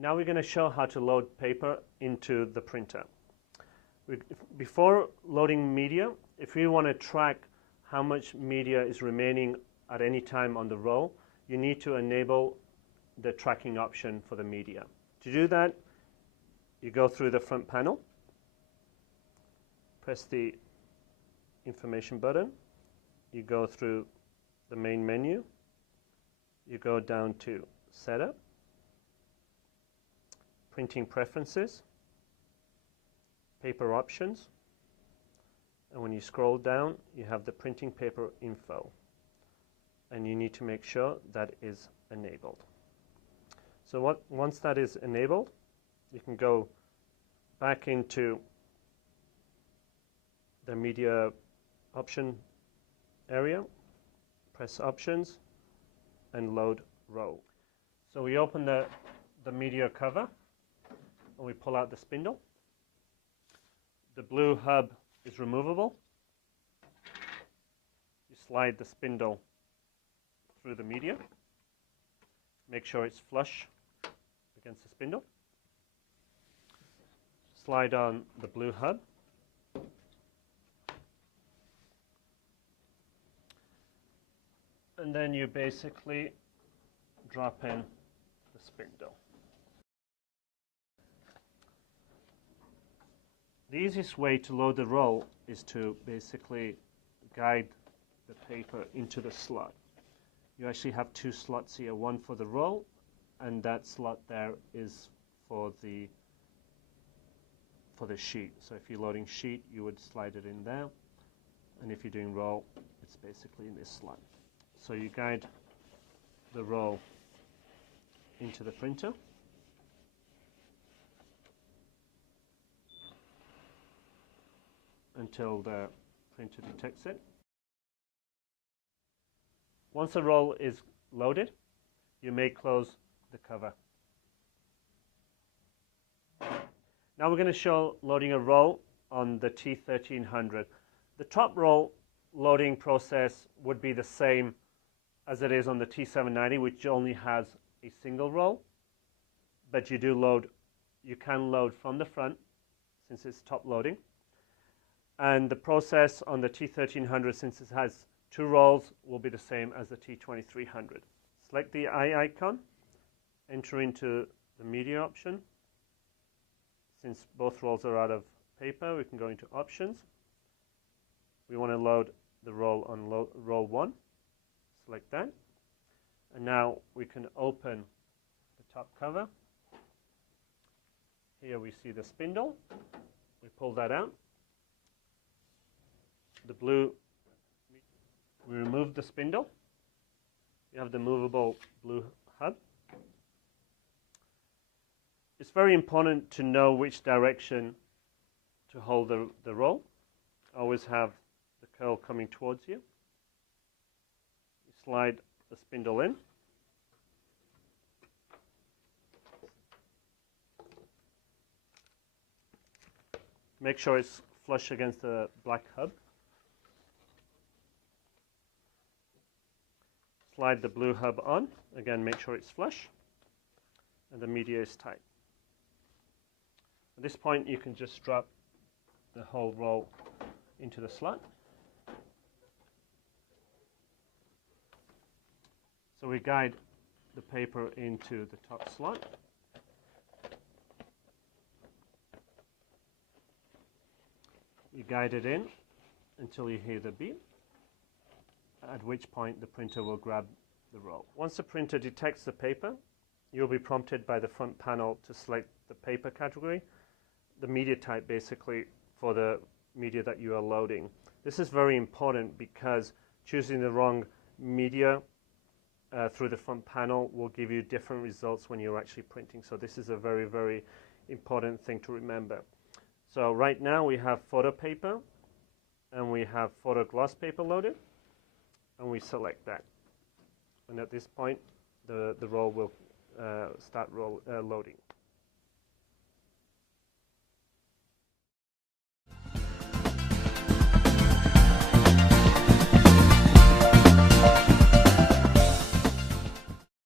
Now we're going to show how to load paper into the printer. Before loading media, if you want to track how much media is remaining at any time on the roll, you need to enable the tracking option for the media. To do that, you go through the front panel, press the information button, you go through the main menu, you go down to setup, printing preferences, paper options, and when you scroll down you have the printing paper info, and you need to make sure that is enabled. So once that is enabled, you can go back into the media option area, press options, and load roll. So we open the media cover and we pull out the spindle. The blue hub is removable. You slide the spindle through the media. Make sure it's flush against the spindle. Slide on the blue hub. And then you basically drop in the spindle. The easiest way to load the roll is to basically guide the paper into the slot. You actually have two slots here, one for the roll, and that slot there is for the sheet. So if you're loading sheet, you would slide it in there, and if you're doing roll, it's basically in this slot. So you guide the roll into the printer. Until the printer detects it. Once the roll is loaded, you may close the cover. Now we're going to show loading a roll on the T1300. The top roll loading process would be the same as it is on the T790, which only has a single roll, but you can load from the front since it's top loading. And the process on the T1300, since it has two rolls, will be the same as the T2300. Select the eye icon, enter into the media option. Since both rolls are out of paper, we can go into options. We want to load the roll on roll 1. Select that. And now we can open the top cover. Here we see the spindle. We pull that out. The blue, we remove the spindle. You have the movable blue hub. It's very important to know which direction to hold the roll. Always have the curl coming towards you. You slide the spindle in. Make sure it's flush against the black hub. Slide the blue hub on. Again, make sure it's flush and the media is tight. At this point, you can just drop the whole roll into the slot. So we guide the paper into the top slot. You guide it in until you hear the beep, at which point the printer will grab the roll. Once the printer detects the paper, you'll be prompted by the front panel to select the paper category, the media type basically for the media that you are loading. This is very important because choosing the wrong media through the front panel will give you different results when you're actually printing. So this is a very, very important thing to remember. So right now we have photo paper and we have photo gloss paper loaded, and we select that. And at this point, the roll will start loading.